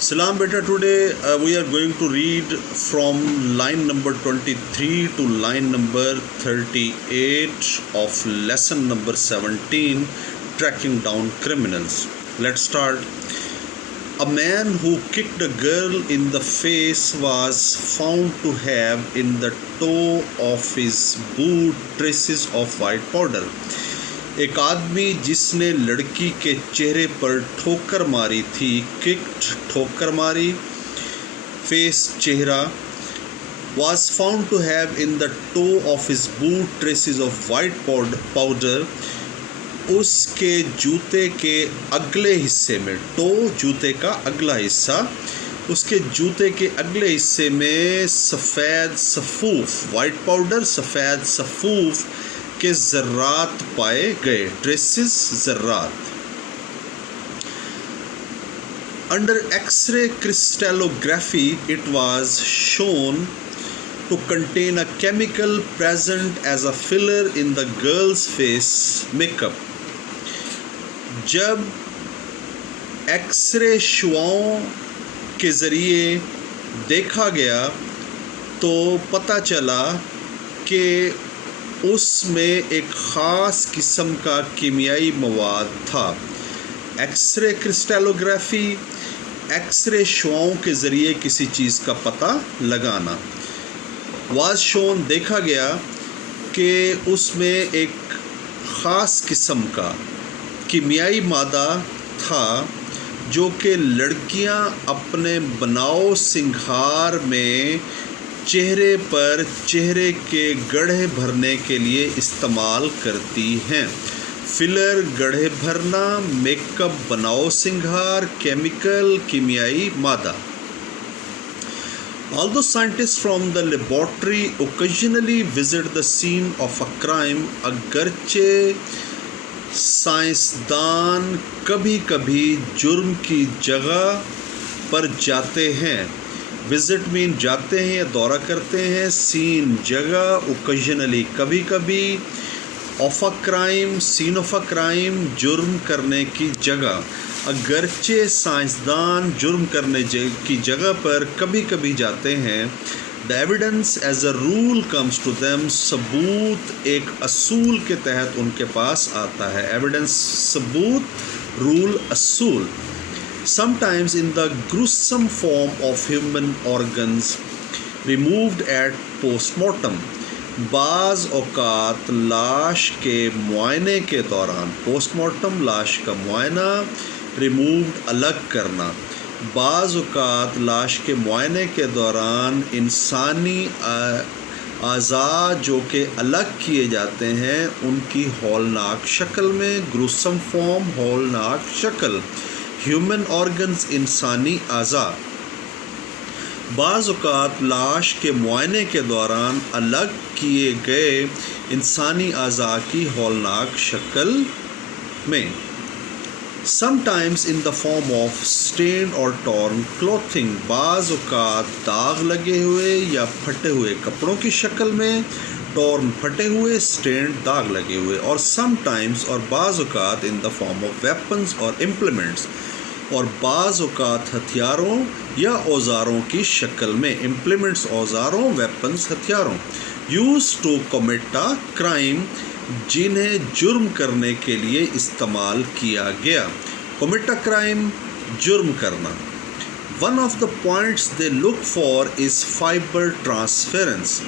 Salam beta, today we are going to read from line number 23 to line number 38 of lesson number 17, Tracking Down Criminals. Let's start. A man who kicked a girl in the face was found to have in the toe of his boot traces of white powder. एक आदमी जिसने लड़की के चेहरे पर ठोकर मारी थी, किक्ड ठोकर मारी, फेस चेहरा, was found to have in the toe of his boot traces of white powder. उसके जूते के अगले हिस्से में, टो जूते का अगला हिस्सा, उसके जूते के अगले हिस्से में सफ़ेद सफ़ूफ, वाइट पाउडर, सफ़ेद सफ़ूफ के ज़र्रात पाए गए, traces, ज़र्रात. Under X-ray crystallography, it was shown to contain a chemical present as a filler in the girl's face makeup. जब एक्सरे शुआओं के ज़रिए देखा गया तो पता चला कि उसमें एक ख़ास किस्म का कीमियाई मवाद था. एक्सरे क्रिस्टलोग्राफी, एक्सरे शुआओं के ज़रिए किसी चीज़ का पता लगाना. वाज शोन, देखा गया कि उसमें एक ख़ास किस्म का कीमियाई मादा था जो कि लड़कियां अपने बनाव सिंगार में चेहरे पर चेहरे के गड्ढे भरने के लिए इस्तेमाल करती हैं. फिलर, गड्ढे भरना, मेकअप, बनाव सिंगार, केमिकल, कीमियाई मादा. Although scientists from the laboratory occasionally visit the scene of a crime, अगरचे साइंसदान कभी कभी जुर्म की जगह पर जाते हैं. विजिट मीन जाते हैं या दौरा करते हैं, सीन जगह, ओकेजनली कभी कभी, of a crime, scene of a crime, जुर्म करने की जगह. अगरचे साइंसदान जुर्म करने की जगह पर कभी कभी जाते हैं. The evidence as a rule comes to them, सबूत एक असूल के तहत उनके पास आता है. एविडेंस, सबूत, रूल, असूल. Sometimes in the gruesome form of human organs removed at postmortem. बाज़ औक़ात लाश के मुआयने के दौरान, पोस्टमार्टम लाश का मुआयना, रिमूव्ड अलग करना. बाज़ औक़ात लाश के मुआयने के दौरान इंसानी अज़ा जो कि अलग किए जाते हैं उनकी हौलनाक शक्ल में, ग्रुसम फॉर्म, हौलनाक शक्ल. ह्यूमन ऑर्गन्स, इंसानी अज़ा. बाज़ औक़ात लाश के मुआयने के दौरान अलग किए गए इंसानी अज़ा की हौलनाक शक्ल में. Sometimes in the form of stained or torn clothing. बाज़ औक़ात दाग लगे हुए या फटे हुए कपड़ों की शक्ल में, टॉर्न फटे हुए, स्टेन्ड दाग लगे हुए. और समटाइम्स, और बाज़ औक़ात in the form of weapons और इम्प्लीमेंट्स, और बाज़ औक़ात हथियारों या औज़ारों की शक्ल में, इम्प्लीमेंट्स औज़ारों, वेपन्स हथियारों. Use to commit a crime, जिन्हें जुर्म करने के लिए इस्तेमाल किया गया. कमिट अ क्राइम, जुर्म करना. One of the points they look for is fibre transference.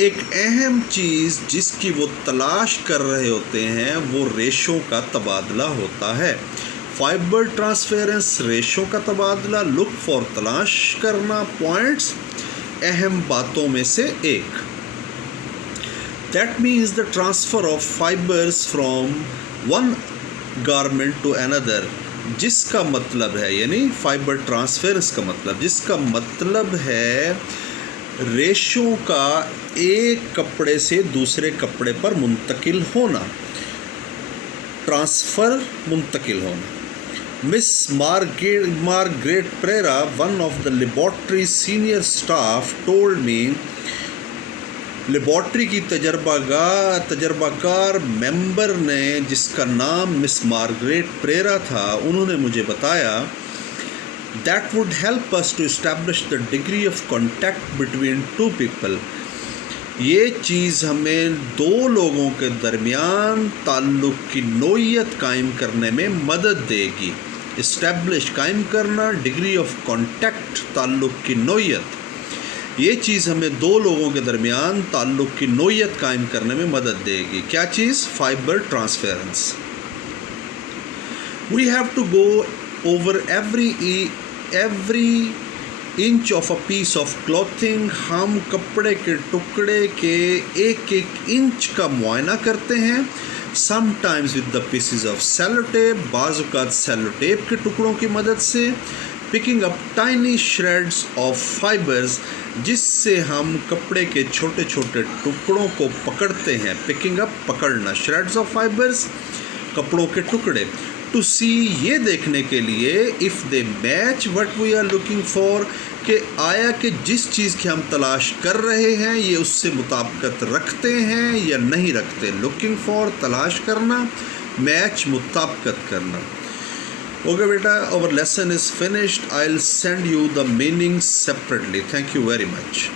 एक अहम चीज़ जिसकी वो तलाश कर रहे होते हैं वो रेशों का तबादला होता है. फाइबर ट्रांसफेरेंस, रेशों का तबादला. लुक फॉर, तलाश करना. पॉइंट्स, अहम बातों में से एक. That means the transfer of fibers from one garment to another. जिसका मतलब है, यानी फाइबर ट्रांसफेरेंस का मतलब, जिसका मतलब है रेशों का एक कपड़े से दूसरे कपड़े पर मुंतकिल होना. ट्रांसफ़र, मुंतकिल होना. Miss Margaret Pereira, one of the laboratory senior staff, told me, laboratory की तजर्बाकार मेंबर ने, जिसका नाम मिस मार्गरेट प्रेरा था, उन्होंने मुझे बताया that would help us to establish the degree of contact between two people. یہ چیز ہمیں دو لوگوں کے درمیان تعلق کی نوعیت قائم کرنے میں مدد دے گی. اسٹیبلش قائم کرنا, ڈگری آف کانٹیکٹ تعلق کی نوعیت. یہ چیز ہمیں دو لوگوں کے درمیان تعلق کی نوعیت قائم کرنے میں مدد دے گی. کیا چیز؟ Fibre ٹرانسفیرنس. We have to go over every inch of a piece of clothing. ہم کپڑے کے ٹکڑے کے ایک انچ کا معائنہ کرتے ہیں. sometimes with the pieces of sellotape, بعض اوقات سیلو ٹیپ کے ٹکڑوں کی مدد سے. picking up tiny shreds of fibers, جس سے ہم کپڑے کے چھوٹے چھوٹے ٹکڑوں کو پکڑتے ہیں. picking up پکڑنا, shreds of fibers کپڑوں کے ٹکڑے. to see یہ دیکھنے کے لیے if they match what we are looking for, کہ آیا کہ جس چیز کی ہم تلاش کر رہے ہیں یہ اس سے مطابقت رکھتے ہیں یا نہیں رکھتے. looking for تلاش کرنا, match مطابقت کرنا. Okay beta, our lesson is finished. I'll send you the meanings separately. Thank you very much.